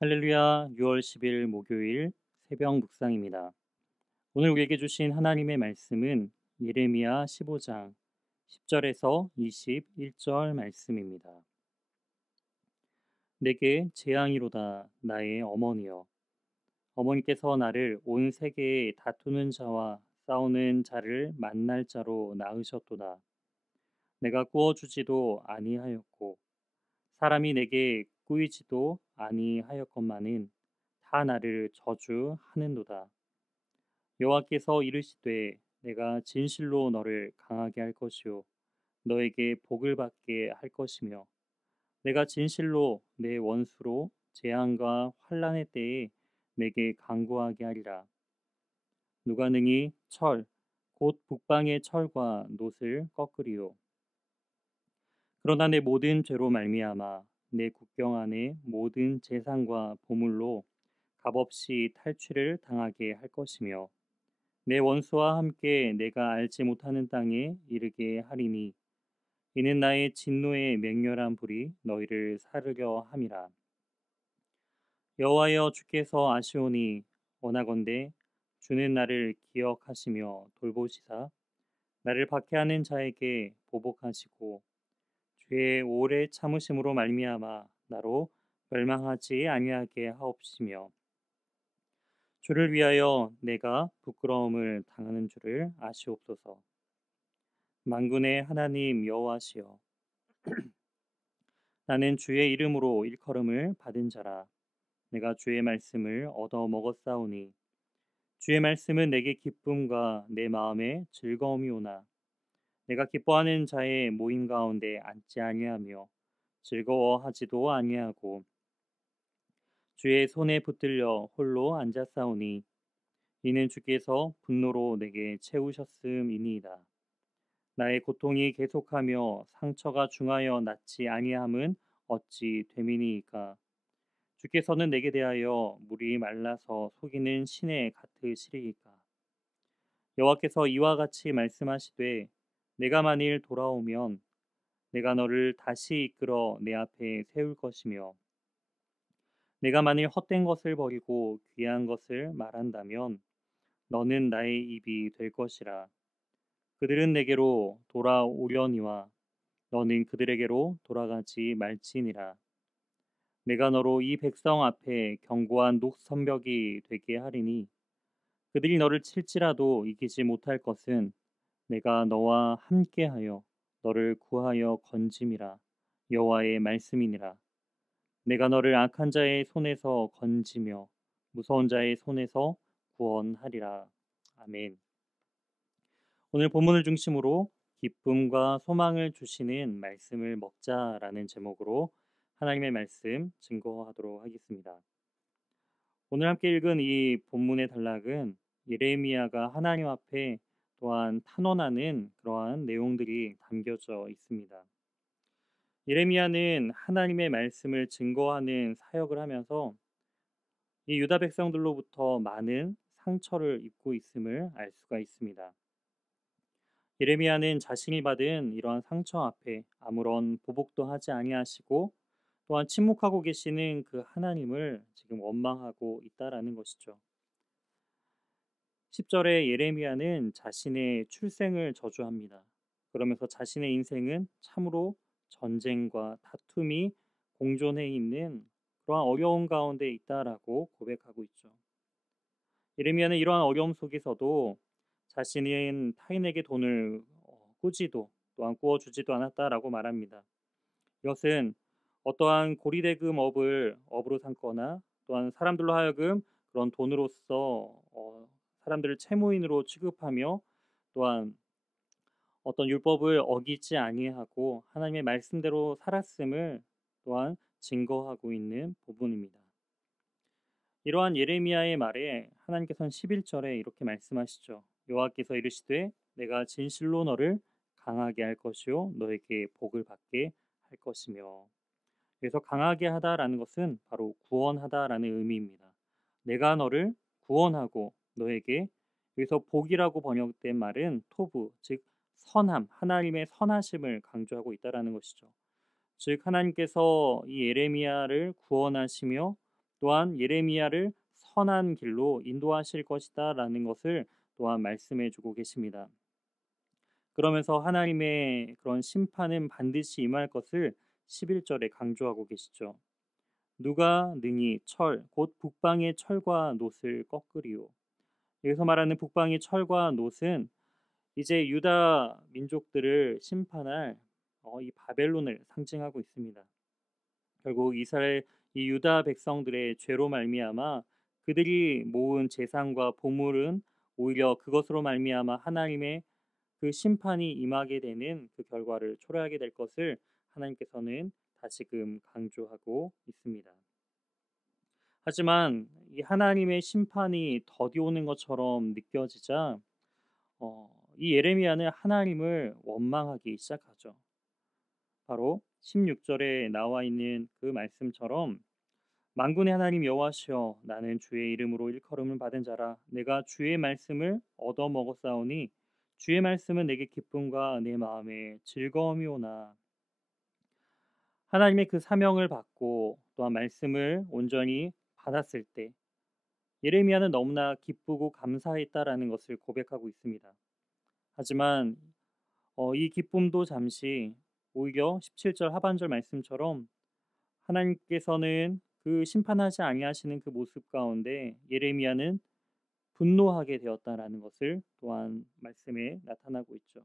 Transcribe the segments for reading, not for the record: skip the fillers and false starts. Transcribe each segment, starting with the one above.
할렐루야, 6월 10일 목요일 새벽 묵상입니다. 오늘 우리에게 주신 하나님의 말씀은 예레미야 15장 10절에서 21절 말씀입니다. 내게 재앙이로다 나의 어머니여. 어머니께서 나를 온 세계에 다투는 자와 싸우는 자를 만날 자로 낳으셨도다. 내가 꾸어주지도 아니하였고 사람이 내게 꾸이지도 아니하였건만은 다 나를 저주하는도다. 여호와께서 이르시되 내가 진실로 너를 강하게 할 것이요 너에게 복을 받게 할 것이며 내가 진실로 내 원수로 재앙과 환난의 때에 내게 강구하게 하리라. 누가 능히 철 곧 북방의 철과 놋을 꺾으리요. 그러나 내 모든 죄로 말미암아 내 국경 안에 모든 재산과 보물로 값없이 탈취를 당하게 할 것이며 내 원수와 함께 내가 알지 못하는 땅에 이르게 하리니 이는 나의 진노의 맹렬한 불이 너희를 사르려 함이라. 여호와여 주께서 아시오니 원하건대 주는 나를 기억하시며 돌보시사 나를 박해하는 자에게 보복하시고 주의 오래 참으심으로 말미암아 나로 멸망하지 아니하게 하옵시며 주를 위하여 내가 부끄러움을 당하는 줄을 아시옵소서. 만군의 하나님 여호와시여, 나는 주의 이름으로 일컬음을 받은 자라. 내가 주의 말씀을 얻어 먹었사오니 주의 말씀은 내게 기쁨과 내 마음에 즐거움이 오나 내가 기뻐하는 자의 모임 가운데 앉지 아니하며 즐거워하지도 아니하고 주의 손에 붙들려 홀로 앉았사오니 이는 주께서 분노로 내게 채우셨음이니이다. 나의 고통이 계속하며 상처가 중하여 낫지 아니함은 어찌 됨이니이까. 주께서는 내게 대하여 물이 말라서 속이는 시내 같으시리이까. 여호와께서 이와 같이 말씀하시되 내가 만일 돌아오면 내가 너를 다시 이끌어 내 앞에 세울 것이며 내가 만일 헛된 것을 버리고 귀한 것을 말한다면 너는 나의 입이 될 것이라. 그들은 내게로 돌아오려니와 너는 그들에게로 돌아가지 말지니라. 내가 너로 이 백성 앞에 견고한 녹선벽이 되게 하리니 그들이 너를 칠지라도 이기지 못할 것은 내가 너와 함께하여 너를 구하여 건짐이라. 여호와의 말씀이니라. 내가 너를 악한 자의 손에서 건지며 무서운 자의 손에서 구원하리라. 아멘. 오늘 본문을 중심으로 기쁨과 소망을 주시는 말씀을 먹자라는 제목으로 하나님의 말씀 증거하도록 하겠습니다. 오늘 함께 읽은 이 본문의 단락은 예레미야가 하나님 앞에 또한 탄원하는 그러한 내용들이 담겨져 있습니다. 예레미야는 하나님의 말씀을 증거하는 사역을 하면서 이 유다 백성들로부터 많은 상처를 입고 있음을 알 수가 있습니다. 예레미야는 자신이 받은 이러한 상처 앞에 아무런 보복도 하지 아니하시고 또한 침묵하고 계시는 그 하나님을 지금 원망하고 있다라는 것이죠. 10절에 예레미야는 자신의 출생을 저주합니다. 그러면서 자신의 인생은 참으로 전쟁과 다툼이 공존해 있는 그러한 어려움 가운데 있다라고 고백하고 있죠. 예레미야는 이러한 어려움 속에서도 자신은 타인에게 돈을 꾸지도 또한 꾸어주지도 않았다라고 말합니다. 이것은 어떠한 고리대금 업을 업으로 삼거나 또한 사람들로 하여금 그런 돈으로서 사람들을 채무인으로 취급하며 또한 어떤 율법을 어기지 아니하고 하나님의 말씀대로 살았음을 또한 증거하고 있는 부분입니다. 이러한 예레미야의 말에 하나님께서는 11절에 이렇게 말씀하시죠. 여호와께서 이르시되 내가 진실로 너를 강하게 할 것이요 너에게 복을 받게 할 것이며. 그래서 강하게 하다라는 것은 바로 구원하다라는 의미입니다. 내가 너를 구원하고 너에게, 여기서 복이라고 번역된 말은 토부, 즉 선함, 하나님의 선하심을 강조하고 있다라는 것이죠. 즉 하나님께서 이 예레미야를 구원하시며 또한 예레미야를 선한 길로 인도하실 것이다라는 것을 또한 말씀해 주고 계십니다. 그러면서 하나님의 그런 심판은 반드시 임할 것을 11절에 강조하고 계시죠. 누가 능히 곧 북방의 철과 놋을 꺾으리요. 여기서 말하는 북방의 철과 놋은 이제 유다 민족들을 심판할 이 바벨론을 상징하고 있습니다. 결국 이스라엘 이 유다 백성들의 죄로 말미암아 그들이 모은 재산과 보물은 오히려 그것으로 말미암아 하나님의 그 심판이 임하게 되는 그 결과를 초래하게 될 것을 하나님께서는 다시금 강조하고 있습니다. 하지만 이 하나님의 심판이 더디 오는 것처럼 느껴지자 이 예레미야는 하나님을 원망하기 시작하죠. 바로 16절에 나와 있는 그 말씀처럼 만군의 하나님 여호와시여 나는 주의 이름으로 일컬음을 받은 자라 내가 주의 말씀을 얻어 먹었사오니 주의 말씀은 내게 기쁨과 내 마음에 즐거움이오나. 하나님의 그 사명을 받고 또한 말씀을 온전히 받았을 때 예레미야는 너무나 기쁘고 감사했다라는 것을 고백하고 있습니다. 하지만 이 기쁨도 잠시 오히려 17절 하반절 말씀처럼 하나님께서는 그 심판하지 아니하시는 그 모습 가운데 예레미야는 분노하게 되었다라는 것을 또한 말씀에 나타나고 있죠.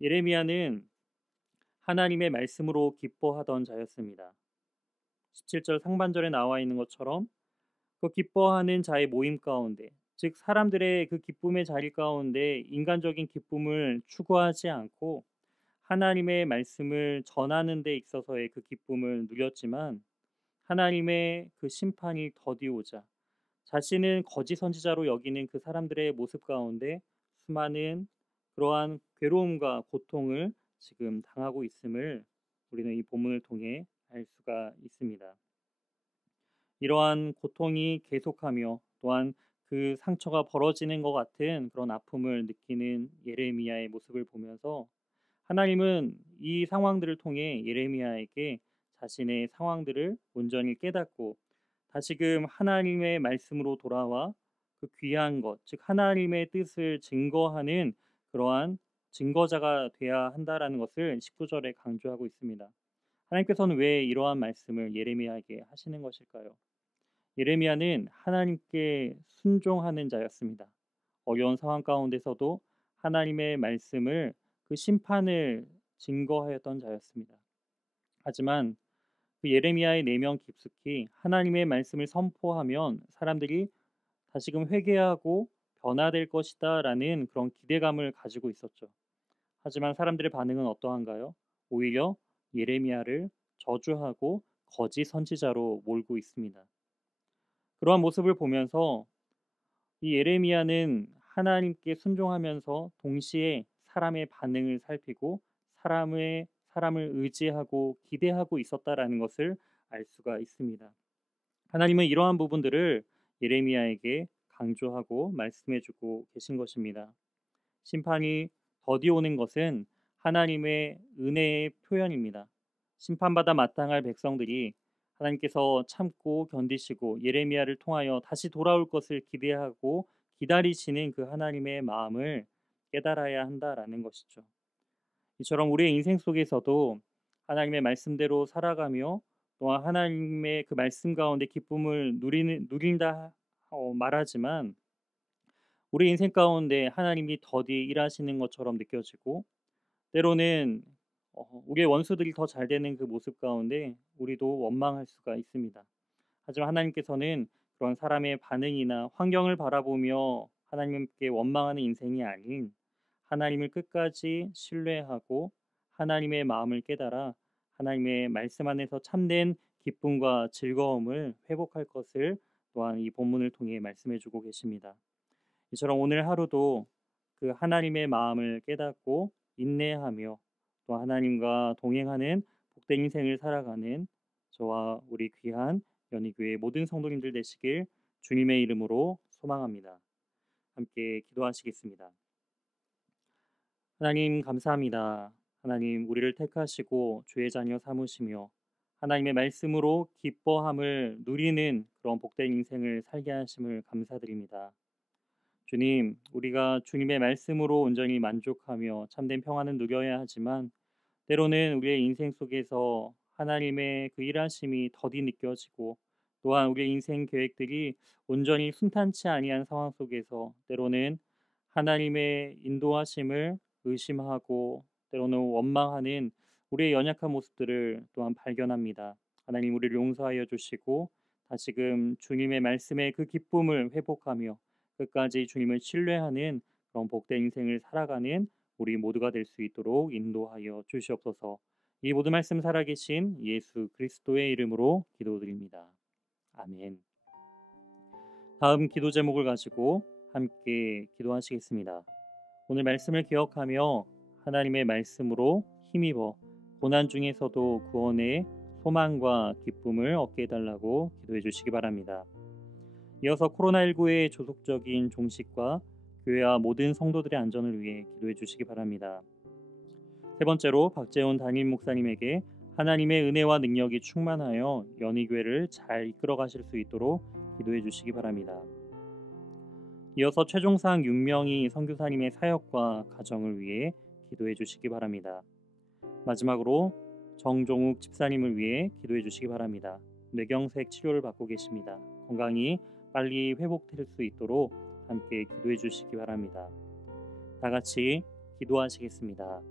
예레미야는 하나님의 말씀으로 기뻐하던 자였습니다. 17절 상반절에 나와 있는 것처럼 그 기뻐하는 자의 모임 가운데 즉 사람들의 그 기쁨의 자리 가운데 인간적인 기쁨을 추구하지 않고 하나님의 말씀을 전하는 데 있어서의 그 기쁨을 누렸지만 하나님의 그 심판이 더디오자 자신은 거짓 선지자로 여기는 그 사람들의 모습 가운데 수많은 그러한 괴로움과 고통을 지금 당하고 있음을 우리는 이 본문을 통해 알 수가 있습니다. 이러한 고통이 계속하며 또한 그 상처가 벌어지는 것 같은 그런 아픔을 느끼는 예레미야의 모습을 보면서 하나님은 이 상황들을 통해 예레미야에게 자신의 상황들을 온전히 깨닫고 다시금 하나님의 말씀으로 돌아와 그 귀한 것, 즉 하나님의 뜻을 증거하는 그러한 증거자가 돼야 한다라는 것을 19절에 강조하고 있습니다. 하나님께서는 왜 이러한 말씀을 예레미야에게 하시는 것일까요? 예레미야는 하나님께 순종하는 자였습니다. 어려운 상황 가운데서도 하나님의 말씀을 그 심판을 증거하였던 자였습니다. 하지만 그 예레미야의 내면 깊숙이 하나님의 말씀을 선포하면 사람들이 다시금 회개하고 변화될 것이다라는 그런 기대감을 가지고 있었죠. 하지만 사람들의 반응은 어떠한가요? 오히려 예레미야를 저주하고 거짓 선지자로 몰고 있습니다. 그러한 모습을 보면서 이 예레미야는 하나님께 순종하면서 동시에 사람의 반응을 살피고 사람을 의지하고 기대하고 있었다라는 것을 알 수가 있습니다. 하나님은 이러한 부분들을 예레미야에게 강조하고 말씀해주고 계신 것입니다. 심판이 더디 오는 것은 하나님의 은혜의 표현입니다. 심판받아 마땅할 백성들이 하나님께서 참고 견디시고 예레미야를 통하여 다시 돌아올 것을 기대하고 기다리시는 그 하나님의 마음을 깨달아야 한다라는 것이죠. 이처럼 우리의 인생 속에서도 하나님의 말씀대로 살아가며 또한 하나님의 그 말씀 가운데 기쁨을 누린다 말하지만 우리 인생 가운데 하나님이 더디 일하시는 것처럼 느껴지고 때로는 우리의 원수들이 더 잘 되는 그 모습 가운데 우리도 원망할 수가 있습니다. 하지만 하나님께서는 그런 사람의 반응이나 환경을 바라보며 하나님께 원망하는 인생이 아닌 하나님을 끝까지 신뢰하고 하나님의 마음을 깨달아 하나님의 말씀 안에서 참된 기쁨과 즐거움을 회복할 것을 또한 이 본문을 통해 말씀해 주고 계십니다. 이처럼 오늘 하루도 그 하나님의 마음을 깨닫고 인내하며 또 하나님과 동행하는 복된 인생을 살아가는 저와 우리 귀한 연희교회 모든 성도님들 되시길 주님의 이름으로 소망합니다. 함께 기도하시겠습니다. 하나님 감사합니다. 하나님 우리를 택하시고 주의 자녀 삼으시며 하나님의 말씀으로 기뻐함을 누리는 그런 복된 인생을 살게 하심을 감사드립니다. 주님, 우리가 주님의 말씀으로 온전히 만족하며 참된 평안은 누려야 하지만 때로는 우리의 인생 속에서 하나님의 그 일하심이 더디 느껴지고 또한 우리의 인생 계획들이 온전히 순탄치 아니한 상황 속에서 때로는 하나님의 인도하심을 의심하고 때로는 원망하는 우리의 연약한 모습들을 또한 발견합니다. 하나님 우리를 용서하여 주시고 다시금 주님의 말씀의 그 기쁨을 회복하며 끝까지 주님을 신뢰하는 그런 복된 인생을 살아가는 우리 모두가 될 수 있도록 인도하여 주시옵소서. 이 모든 말씀 살아계신 예수 그리스도의 이름으로 기도드립니다. 아멘. 다음 기도 제목을 가지고 함께 기도하시겠습니다. 오늘 말씀을 기억하며 하나님의 말씀으로 힘입어 고난 중에서도 구원의 소망과 기쁨을 얻게 해달라고 기도해 주시기 바랍니다. 이어서 코로나19의 조속적인 종식과 교회와 모든 성도들의 안전을 위해 기도해 주시기 바랍니다. 세 번째로 박재훈 담임 목사님에게 하나님의 은혜와 능력이 충만하여 연희교회를 잘 이끌어 가실 수 있도록 기도해 주시기 바랍니다. 이어서 최종상 윤명희 선교사님의 사역과 가정을 위해 기도해 주시기 바랍니다. 마지막으로 정종욱 집사님을 위해 기도해 주시기 바랍니다. 뇌경색 치료를 받고 계십니다. 건강이 빨리 회복될 수 있도록 함께 기도해 주시기 바랍니다. 다 같이 기도하시겠습니다.